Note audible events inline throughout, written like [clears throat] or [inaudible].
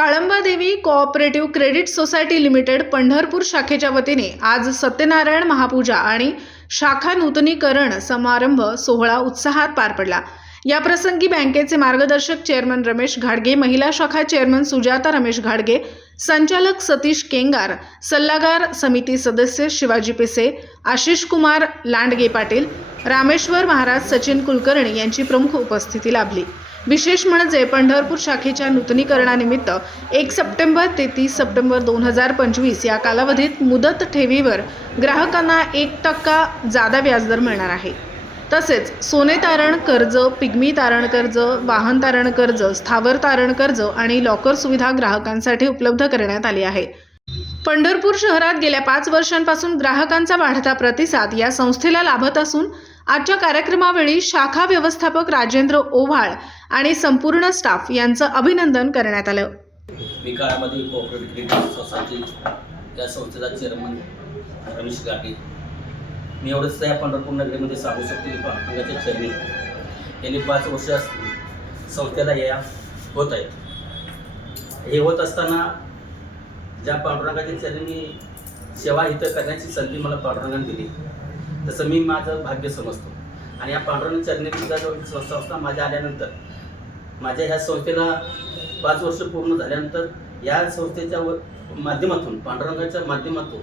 Kalambadevi cooperative credit society limited Pandharpur शाखेच्या वतीने आज सत्यनारायण महापूजा आणि शाखा नूतनीकरण समारंभ सोहळा उत्साहात पार पडला. या प्रसंगी बँकेचे मार्गदर्शक चेअरमन रमेश घाडगे महिला शाखा चेअरमन सुजाता रमेश घाडगे संचालक सतीश केंगार सल्लागार समिती सदस्य शिवाजी पिसे आशिष कुमार लांडगे पाटील रामेश्वर महाराज सचिन कुलकर्णी यांची प्रमुख उपस्थिती लाभली. विशेष म्हणजे पंढरपूर शाखेच्या नूतनीकरणानिमित्त एक सप्टेंबर ते तीस सप्टेंबर दोन हजार पंचवीस या कालावधीत मुदत ठेवीवर ग्राहकांना एक टक्का जादा व्याजदर मिळणार आहे. तसेच सोने तारण कर्ज पिग्मी तारण कर्ज वाहन तारण कर्ज स्थावर तारण कर्ज आणि लॉकर सुविधा ग्राहकांसाठी उपलब्ध करण्यात आली आहे. पंढरपूर शहरात गेल्या पाच वर्षांपासून ग्राहकांचा वाढता प्रतिसाद या संस्थेला लाभत असून आजच्या कार्यक्रमावेळी शाखा व्यवस्थापक राजेंद्र ओव्हाळ आणि संपूर्ण स्टाफ यांचं अभिनंदन करण्यात आलं. मी काळामध्ये कोऑपरेटिव्ह क्रेडिट सोसायटी त्या संस्थेचा चेअरमन रमेश गाठी मी एवढंच या पंढरपूर नगरीमध्ये सांगू शकतो की पांडुरंगाच्या चरणी यांनी पाच वर्ष संस्थेला या होत आहे हे होत असताना ज्या पांडुरंगाच्या चरणी मी सेवा इथं करण्याची संधी मला पांडुरंगाने दिली. तसं मी माझं भाग्य समजतो. आणि या पांडुरंग चरणी संस्था माझ्या आल्यानंतर माझ्या ह्या संस्थेला पाच वर्ष पूर्ण झाल्यानंतर या संस्थेच्या व माध्यमातून पांडुरंगाच्या माध्यमातून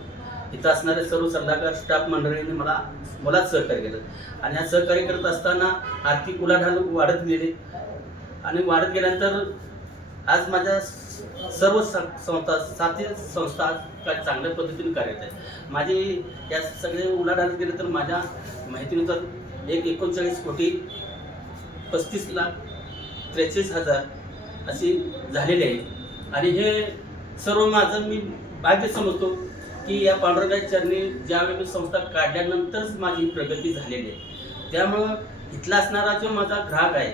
इथं असणारे सर्व सल्लागार स्टाफ मंडळींनी मला मलाच सहकार्य केलं. आणि हा सहकार्य करत असताना आर्थिक उलाढाल वाढत गेली. आणि वाढत गेल्यानंतर आज माझ्या सर्व सं- संस्था साथी संस्था आज काय चांगल्या पद्धतीने कार्यरत आहे माझी या सगळे उलाढाल गेले तर माझ्या माहितीनुसार एक एकोणचाळीस कोटी पस्तीस लाख त्रेचाळीस हजार अशी झालेली आहे. आणि हे सर्व माझं मी भाग्य समजतो की या पांडुरंगाच्या चरणी ज्यावेळी मी संस्था काढल्यानंतरच माझी प्रगती झालेली आहे. त्यामुळं इथला असणारा जो माझा ग्राहक आहे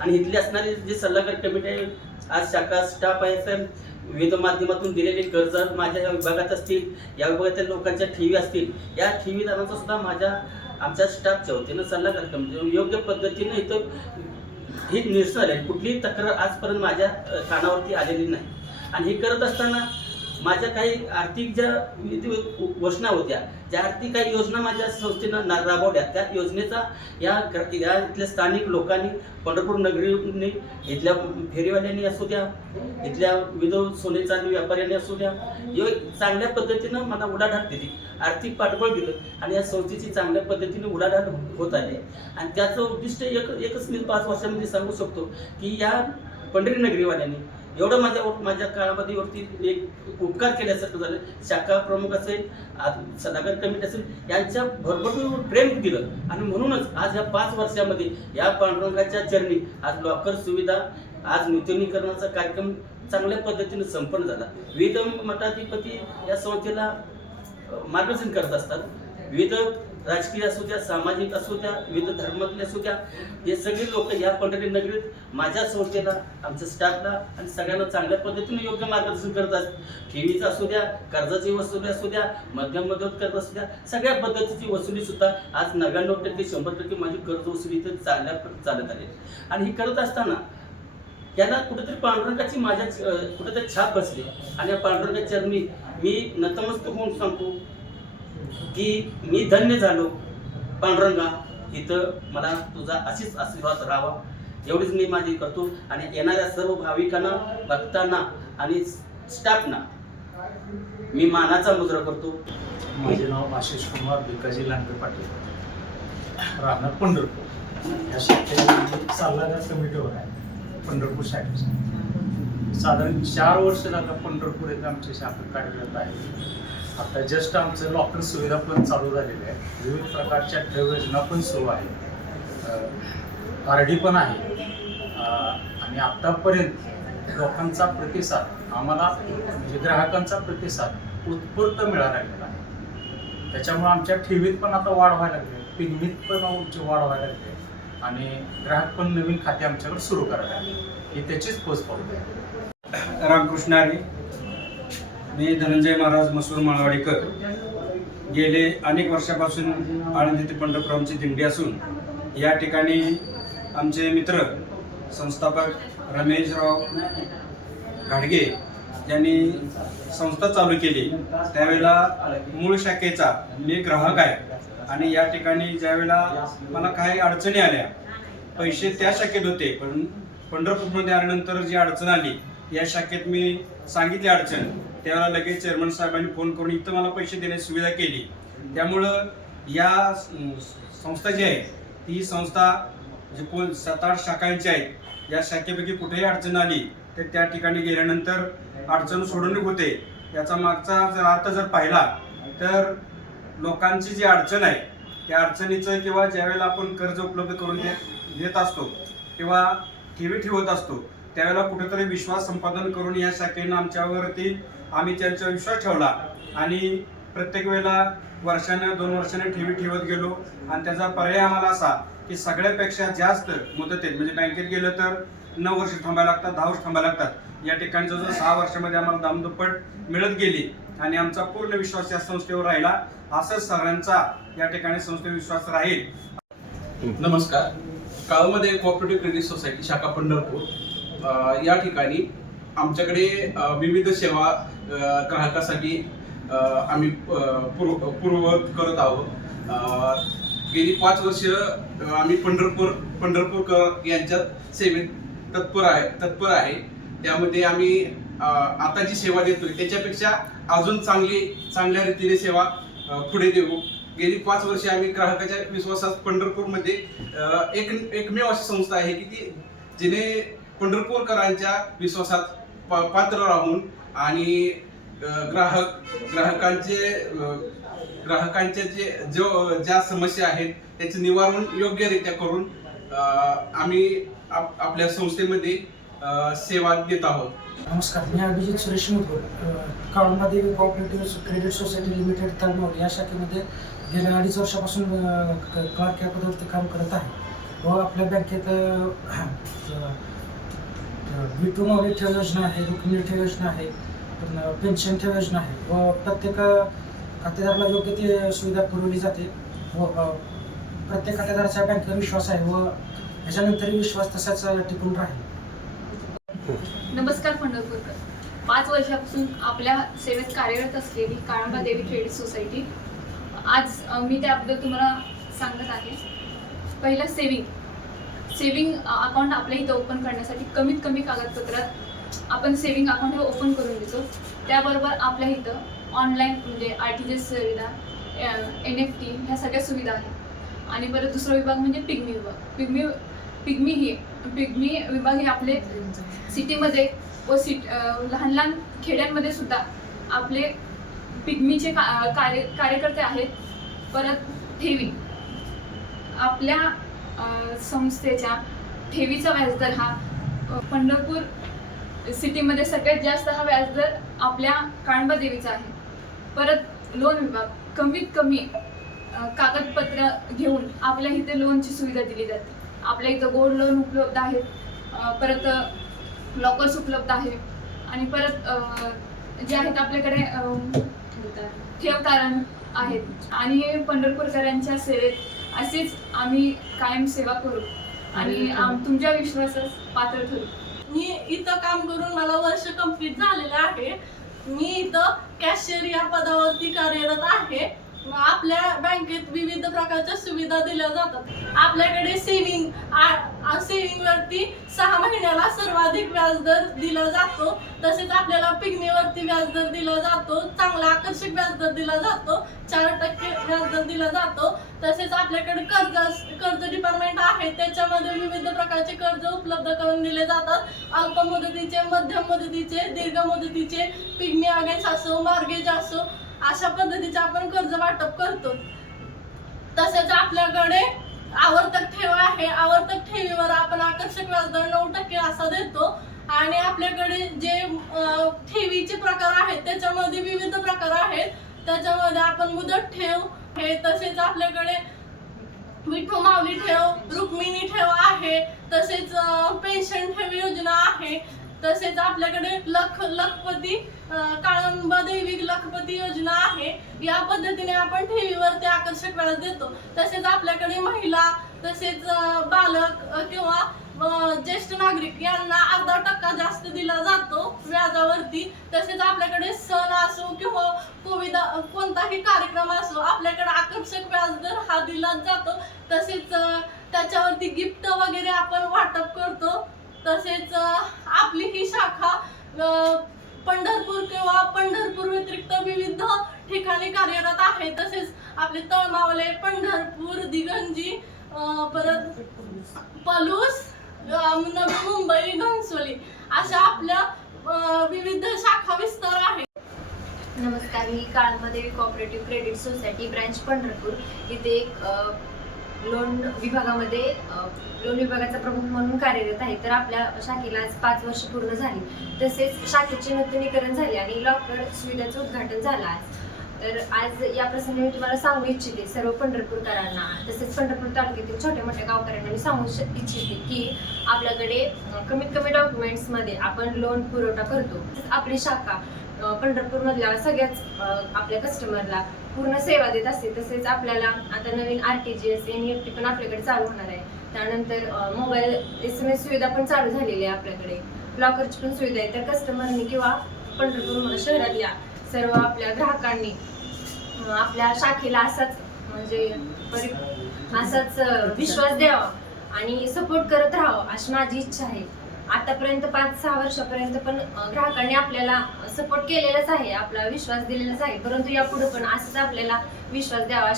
आणि इथली असणारे जे सल्लागार कमिटी आहे आज शाखा स्टाफ आहे तर विविध माध्यमातून दिलेले कर्ज माझ्या या विभागात असतील या विभागातील लोकांच्या ठेवी असतील या ठेवीदारांचा सुद्धा माझ्या आमच्या स्टाफच्या वतीनं सल्लागार कमिटी योग्य पद्धतीनं इथं ही निरसन आहे. कुठलीही तक्रार आजपर्यंत माझ्या कानावरती आलेली नाही. आणि हे करत असताना माझ्या काही आर्थिक ज्या घोषणा होत्या ज्या आर्थिक काही योजना माझ्या संस्थेनं राबवल्या त्या योजनेचा या या इथल्या स्थानिक लोकांनी पंढरपूर नगरीने इथल्या फेरीवाल्यांनी असू द्या इथल्या विविध सोने चांदी व्यापाऱ्यांनी असू द्या यो चांगल्या पद्धतीनं मला उलाढाल दिली आर्थिक पाठबळ दिलं आणि या संस्थेची चांगल्या पद्धतीने उलाढाल होत आली. आणि त्याचं उद्दिष्ट एक एकच मी पाच वर्षामध्ये सांगू शकतो की या पंढरी नगरीवाल्यांनी एवढं माझ्या माझ्या काळामध्ये वरती एक उपकार केल्यासारखं झालं. शाखा प्रमुख असेल आज सदागर कमिटी असेल यांच्या भरभरून प्रेम दिलं. आणि म्हणूनच आज या पाच वर्षामध्ये या पांडुरंगाच्या चरणी आज लॉकर सुविधा आज नूतनीकरणाचा कार्यक्रम चांगल्या पद्धतीने संपन्न झाला. विविध मठाधिपती या संस्थेला मार्गदर्शन करत असतात. विविध राजकीय असू द्या सामाजिक असू द्या विविध धर्मातले असू द्या हे सगळे लोक या पंढरी नगरीत माझ्या संस्थेला आमच्या स्टाफला आणि सगळ्यांना चांगल्या पद्धतीने योग्य मार्गदर्शन करत असतात ठेवीचं असू द्या कर्जाची वसुली असू द्या मध्यम मदत करत असू द्या सगळ्या पद्धतीची वसुली सुद्धा आज नव्याण्णव टक्के शंभर टक्के माझी कर्ज वसुली तर चालल्या चालत आली. आणि हे करत असताना याला कुठेतरी पांडुरंगाची माझ्या कुठेतरी छाप बसली. आणि या पांडुरंगाच्या मी मी नतमस्तक होऊन सांगतो की मी धन्य झालो. पांडुरंगा इथं मला तुझा अशीच आशीर्वाद राहावा. एवढीच मी माझी करतो आणि येणाऱ्या सर्व भाविकांना भक्तांना आणि स्टाफना मी मानाचा मुद्रा करतो. माझे नाव आशिष कुमार भिकाजी लांडे पाटील. राहणार पंढरपूर. या शाखेच्या सल्लागार कमिटीवर आहे पंढरपूर शाखेचा. साधारण चार वर्ष झालं पंढरपूर येथे आमची शाखा कार्यरत आहे आता जस्ट आमचं लॉकर सुविधा पण चालू झालेली आहे. विविध प्रकारच्या ठेव योजना पण सुरू आहे. आर डी पण आहे. आणि आत्तापर्यंत लोकांचा प्रतिसाद आम्हाला म्हणजे ग्राहकांचा प्रतिसाद उत्स्फूर्त मिळाला आहे. त्याच्यामुळे आमच्या ठेवीत पण आता वाढ व्हायला लागली पिगमीत पण आमची वाढ व्हायला लागली आणि ग्राहक पण नवीन खाते आमच्याकडे सुरू करायला लागले ही त्याचीच पोच पावते रामकृष्ण हरी मी धनंजय महाराज मसूर माळवाडीकर. गेले अनेक वर्षापासून आनंदी ते पंढरपूर आमची दिंडी असून या ठिकाणी आमचे मित्र संस्थापक रमेशराव घाडगे यांनी संस्था चालू केली. त्यावेळेला मूळ शाखेचा मी ग्राहक आहे आणि या ठिकाणी ज्यावेळेला मला काही अडचणी आल्या पैसे त्या शाखेत होते पण पंढरपूरमध्ये आल्यानंतर जी अडचण आली या शाखेत मी सांगितली अडचण त्यावेळेला लगेच चेअरमन साहेबांनी फोन करून इथं मला पैसे देण्याची सुविधा केली. त्यामुळं या संस्था जी आहे ती संस्था जे कोण सात आठ शाखांची आहेत या शाखेपैकी कुठेही अडचण आली तर त्या ठिकाणी गेल्यानंतर अडचण सोडवणूक होते. याचा मागचा जर अर्थ जर पाहिला तर लोकांची जी अडचण आहे त्या अडचणीचं किंवा ज्यावेळेला आपण कर्ज उपलब्ध करून देत देत असतो किंवा ठेवी ठेवत असतो त्यावेळेला कुठेतरी विश्वास संपादन करून या शाखेनं आमच्यावरती आम्ही त्यांच्यावर विश्वास ठेवला. आणि प्रत्येक वेळेला वर्षानं दोन वर्षाने ठेवी ठेवत गेलो. आणि त्याचा पर्याय आम्हाला असा की सगळ्यापेक्षा जास्त मुदतीत म्हणजे बँकेत गेलं तर नऊ वर्ष थांबायला लागतात दहा वर्ष थांबायला लागतात. या ठिकाणी जवळजवळ सहा वर्षामध्ये आम्हाला दामदुप्पट मिळत गेली आणि आमचा पूर्ण विश्वास या संस्थेवर राहिला असंच सगळ्यांचा या ठिकाणी संस्थेवर विश्वास राहील. नमस्कार. काळमध्ये कॉपरेटिव्ह क्रेडिट सोसायटी शाखा पंढरपूर. या ठिकाणी आमच्याकडे विविध सेवा ग्राहकासाठी आम्ही पूर्व पूर्ववत करत आहोत. गेली पाच वर्ष आम्ही पंढरपूर पंढरपूरकर यांच्या सेवेत तत्पर आहे तत्पर आहे. त्यामध्ये आम्ही आता जी सेवा देतोय त्याच्यापेक्षा अजून चांगली चांगल्या रीतीने सेवा पुढे देऊ. गेली पाच वर्षे आम्ही ग्राहकाच्या विश्वासात पंढरपूरमध्ये एक एकमेव अशी संस्था आहे की ती जिने पंढरपूरकरांच्या विश्वासात पा- पात्र राहून आणि ग्राहक ग्राहकांचे ग्राहकांचे ग्राहकांच्या जे जो ज्या समस्या आहेत त्याचे निवारण योग्यरित्या करून आम्ही आप- आपल्या संस्थेमध्ये सेवा देत आहोत. नमस्कार मी Abhijit Suresh Mudhol Kalumba Devi cooperative credit society limited Talmod या शाखेमध्ये गेल्या अडीच वर्षापासून क्लार्क या पदावरती काम करत आहे. व आपल्या बँकेत [clears throat] विटू मौली ठेव योजना आहे रुक्मिणी ठेव योजना आहे पेन्शन ठेव योजना आहे. व प्रत्येक खातेदाराला योग्य ती सुविधा पुरवली जाते. व प्रत्येक खातेदाराचा बँकेवर विश्वास आहे व ह्याच्यानंतरही विश्वास तसाच टिकून राहील. नमस्कार पंढरपूरकर. पाच वर्षापासून आपल्या सेवेत कार्यरत असलेली काळंबा देवी क्रेडिट सोसायटी आज मी त्याबद्दल तुम्हाला सांगत आहे. पहिलं सेविंग सेव्हिंग अकाउंट आपल्या इथं ओपन करण्यासाठी कमीत कमी कागदपत्रात आपण सेव्हिंग अकाउंट हे ओपन करून देतो. त्याबरोबर आपल्या इथं ऑनलाईन म्हणजे आर टी जी एस सुविधा एन एफ टी ह्या सगळ्या सुविधा आहेत. आणि परत दुसरा विभाग म्हणजे पिग्मी विभाग. पिग्मी पिग्मी ही पिग्मी विभाग हे आपले सिटीमध्ये व सिट लहान लहान खेड्यांमध्ये सुद्धा आपले पिग्मीचे का कार्य कार्यकर्ते आहेत. परत ठेवी. आपल्या संस्थेच्या ठेवीचा व्याजदर हा पंढरपूर सिटीमध्ये सगळ्यात जास्त हा व्याजदर आपल्या काळंबा देवीचा आहे. परत लोन विभाग कमीत कमी कागदपत्र घेऊन आपल्या इथे लोनची सुविधा दिली जाते. आपल्या इथं गोल्ड लोन उपलब्ध आहेत परत लॉकर्स उपलब्ध आहे आणि परत जे आहेत आपल्याकडे ठेव तारण आहेत. आणि पंढरपूरकरांच्या सेवेत अशीच आम्ही कायम सेवा करू आणि आम- तुमच्या विश्वासास पात्र ठरू. मी इथं काम करून मला वर्ष कंप्लीट झालेलं आहे. मी इथं कॅशियर या पदावरती कार्यरत आहे. आपल्या बँकेत विविध प्रकारच्या सुविधा दिल्या जातात. आपल्याकडे सेव्हिंग सेव्हिंग वरती सहा महिन्याला सर्वाधिक व्याजदर दिला जातो. तसेच आपल्याला पिगणीवरती व्याजदर दिला जातो. चांगला आकर्षक व्याजदर दिला जातो. चार टक्के व्याजदर दिला जातो. तसेच आपल्याकडे कर्ज कर्ज डिपार्टमेंट आहे. त्याच्यामध्ये विविध प्रकारचे कर्ज उपलब्ध करून दिले जातात. अल्प मुदतीचे मध्यम मुदतीचे दीर्घ मुदतीचे पिग्मी अगेन्स असो मार्गेज असो अशा पद्धतीचे आपण कर्ज वाटप करतो. तसेच आपल्याकडे आवर्तक ठेव आहे. आवर्तक ठेवीवर आपण आकर्षक व्याजदर नऊ टक्के असा देतो. आणि आपल्याकडे जे ठेवीचे प्रकार आहेत त्याच्यामध्ये विविध प्रकार आहेत. त्याच्यामध्ये आपण मुदत ठेव हे तसेच आपल्याकडे विठू माऊली ठेव रुक्मिणी ठेव आहे. तसेच पेन्शन ठेव योजना आहे. तसेच आपल्याकडे लख लखपती काळंबा दैविक लखपती योजना आहे. या पद्धतीने आपण ठेवीवरती आकर्षक व्याज देतो. तसेच आपल्याकडे महिला तसेच बालक किंवा ज्येष्ठ नागरिक यांना अर्धा टक्का जास्त दिला जातो व्याजावरती. तसेच आपल्याकडे सण असो किंवा कोविड कोणताही कार्यक्रम असो आपल्याकडे आकर्षक व्याजदर हा दिला जातो. तसेच त्याच्यावरती गिफ्ट वगैरे आपण वाटप करतो. तसेच आपली ही शाखा पंढरपूर किंवा पंढरपूर व्यतिरिक्त विविध ठिकाणी कार्यरत आहे. तसेच आपले तळमावले पंढरपूर दिगंजी परत पलूस नवी मुंबई घनसोली अशा आपल्या विविध शाखा विस्तार आहेत. नमस्कार. मी काळमध्ये cooperative credit society branch Pandharpur. इथे एक लोन विभागामध्ये लोन विभागाचा प्रमुख म्हणून कार्यरत आहे. तर आपल्या शाखेला आज पाच वर्ष पूर्ण झाली. तसेच शाखेचे नूतनीकरण झाले आणि लॉकर सुविधाचं उद्घाटन झालं आज. तर आज या प्रसंगी मी तुम्हाला सांगू इच्छिते सर्व पंढरपूरकरांना तसेच पंढरपूर तालुक्यातील छोट्या मोठ्या गावकऱ्यांना मी सांगू इच्छिते की आपल्याकडे कमीत कमी डॉक्युमेंट्समध्ये आपण लोन पुरवठा करतो. तसेच आपली शाखा पंढरपूरमधल्या सगळ्याच आपल्या कस्टमरला पूर्ण सेवा देत असते. तसेच आपल्याला आता नवीन R T G S N F T पण आपल्याकडे चालू होणार आहे. त्यानंतर मोबाईल एस एम एस सुविधा पण चालू झालेली आहे आपल्याकडे. लॉकरची पण सुविधा आहे. तर कस्टमरनी किंवा पंढरपूर शहरातल्या सर्व आपल्या ग्राहकांनी आपल्या शाखेला असाच म्हणजे परि असाच विश्वास द्यावा आणि सपोर्ट करत राहावं अशी माझी इच्छा आहे. आतापर्यंत पाच सहा वर्षापर्यंत पण ग्राहकांनी आपल्याला सपोर्ट केलेलाच आहे आपला विश्वास दिलेलाच आहे. परंतु यापुढे पण असंच आपल्याला विश्वास द्यावा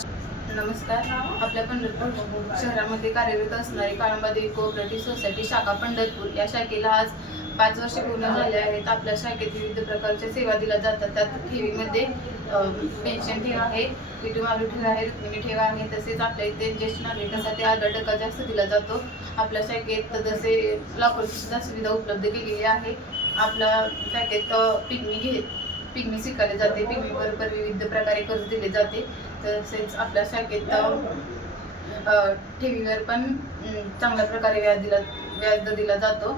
नमस्कार. आपल्या पंढरपूर शहरामध्ये कार्यरत असणारी काळंबादेवी कोऑपरेटिव्ह सोसायटी शाखा पंढरपूर या शाखेला आज पाच वर्ष पूर्ण झाले आहेत. आपल्या शाखेत विविध प्रकारच्या सेवा दिल्या जातात. त्यात ठेवीमध्ये पेन्शन ठेव आहे विटू मारू ठेव आहे रुक्मिणी ठेवा आहे. तसेच आपल्या इथे ज्येष्ठ नागरिकांसाठी अर्धा टक्का जास्त दिला जातो. आपल्या शाखेत जसे लॉकरची सुद्धा सुविधा उपलब्ध केलेली आहे. आपला शाखेत पिकमी घे पिकमी स्वीकारली जाते. पिकमी बरोबर विविध प्रकारे कर्ज दिले जाते. तसेच आपल्या शाखेत ठेवीवर पण चांगल्या प्रकारे व्याज दिला व्याज दिला जातो.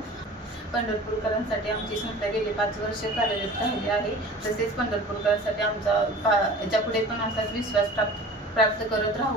पंढरपूरकरांसाठी आमची संस्था गेले पाच वर्ष कार्यरत राहिली आहे. तसेच पंढरपूरकरांसाठी आमचा पा याच्यापुढे पण असाच विश्वास प्राप्त प्राप्त करत राहू.